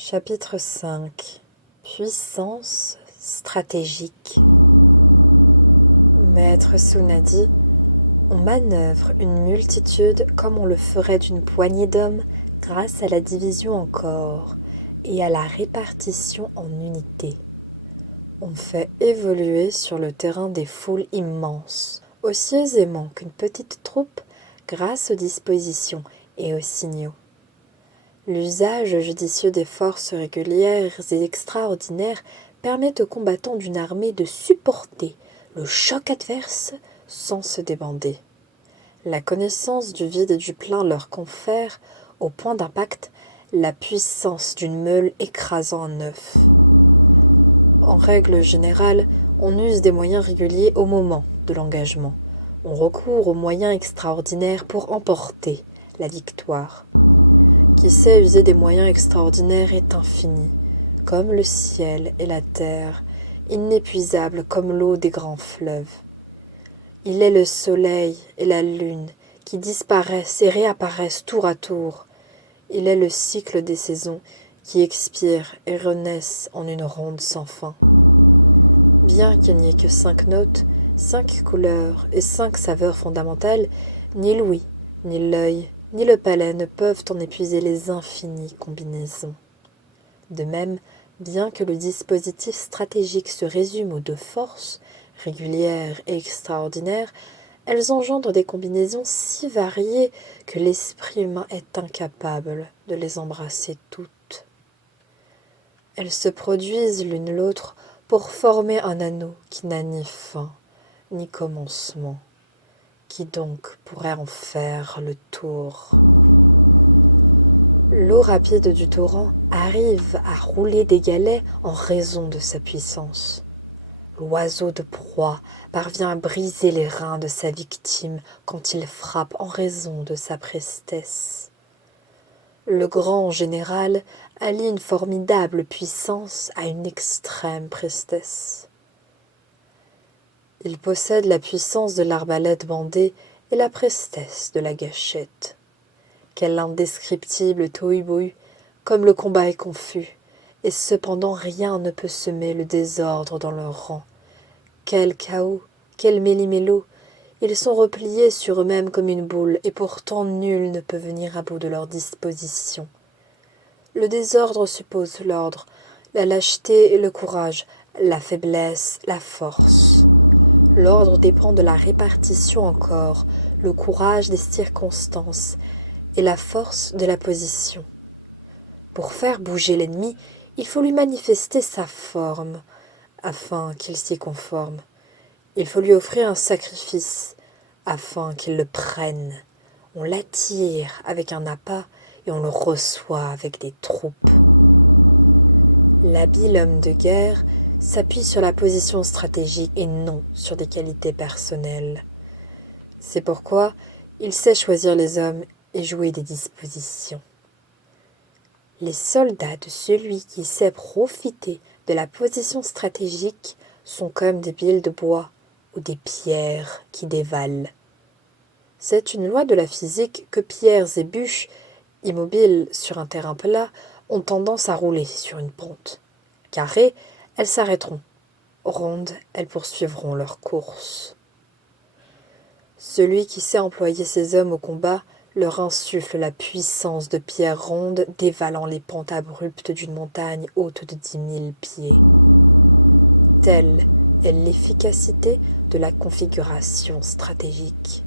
Chapitre 5. Puissance stratégique. Maître Suna dit: on manœuvre une multitude comme on le ferait d'une poignée d'hommes grâce à la division en corps et à la répartition en unités. On fait évoluer sur le terrain des foules immenses, aussi aisément qu'une petite troupe grâce aux dispositions et aux signaux. L'usage judicieux des forces régulières et extraordinaires permet aux combattants d'une armée de supporter le choc adverse sans se débander. La connaissance du vide et du plein leur confère, au point d'impact, la puissance d'une meule écrasant un œuf. En règle générale, on use des moyens réguliers au moment de l'engagement. On recourt aux moyens extraordinaires pour emporter la victoire. Qui sait user des moyens extraordinaires est infini, comme le ciel et la terre, inépuisable comme l'eau des grands fleuves. Il est le soleil et la lune qui disparaissent et réapparaissent tour à tour. Il est le cycle des saisons qui expirent et renaissent en une ronde sans fin. Bien qu'il n'y ait que 5 notes, 5 couleurs et 5 saveurs fondamentales, ni l'ouïe, ni l'œil, ni le palais ne peuvent en épuiser les infinies combinaisons. De même, bien que le dispositif stratégique se résume aux 2 forces, régulières et extraordinaires, elles engendrent des combinaisons si variées que l'esprit humain est incapable de les embrasser toutes. Elles se produisent l'une l'autre pour former un anneau qui n'a ni fin ni commencement. Qui donc pourrait en faire le tour? L'eau rapide du torrent arrive à rouler des galets en raison de sa puissance. L'oiseau de proie parvient à briser les reins de sa victime quand il frappe en raison de sa prestesse. Le grand général allie une formidable puissance à une extrême prestesse. Il possède la puissance de l'arbalète bandée et la prestesse de la gâchette. Quel indescriptible tohu-bohu, comme le combat est confus, et cependant rien ne peut semer le désordre dans leurs rangs. Quel chaos, quel méli-mélo, ils sont repliés sur eux-mêmes comme une boule, et pourtant nul ne peut venir à bout de leurs dispositions. Le désordre suppose l'ordre, la lâcheté et le courage, la faiblesse, la force. L'ordre dépend de la répartition encore, le courage des circonstances et la force de la position. Pour faire bouger l'ennemi, il faut lui manifester sa forme, afin qu'il s'y conforme. Il faut lui offrir un sacrifice, afin qu'il le prenne. On l'attire avec un appât et on le reçoit avec des troupes. L'habile homme de guerre s'appuie sur la position stratégique et non sur des qualités personnelles. C'est pourquoi il sait choisir les hommes et jouer des dispositions. Les soldats de celui qui sait profiter de la position stratégique sont comme des piles de bois ou des pierres qui dévalent. C'est une loi de la physique que pierres et bûches, immobiles sur un terrain plat, ont tendance à rouler sur une pente. Carrées, elles s'arrêteront. Rondes, elles poursuivront leur course. Celui qui sait employer ses hommes au combat leur insuffle la puissance de pierres rondes dévalant les pentes abruptes d'une montagne haute de 10 000 pieds. Telle est l'efficacité de la configuration stratégique.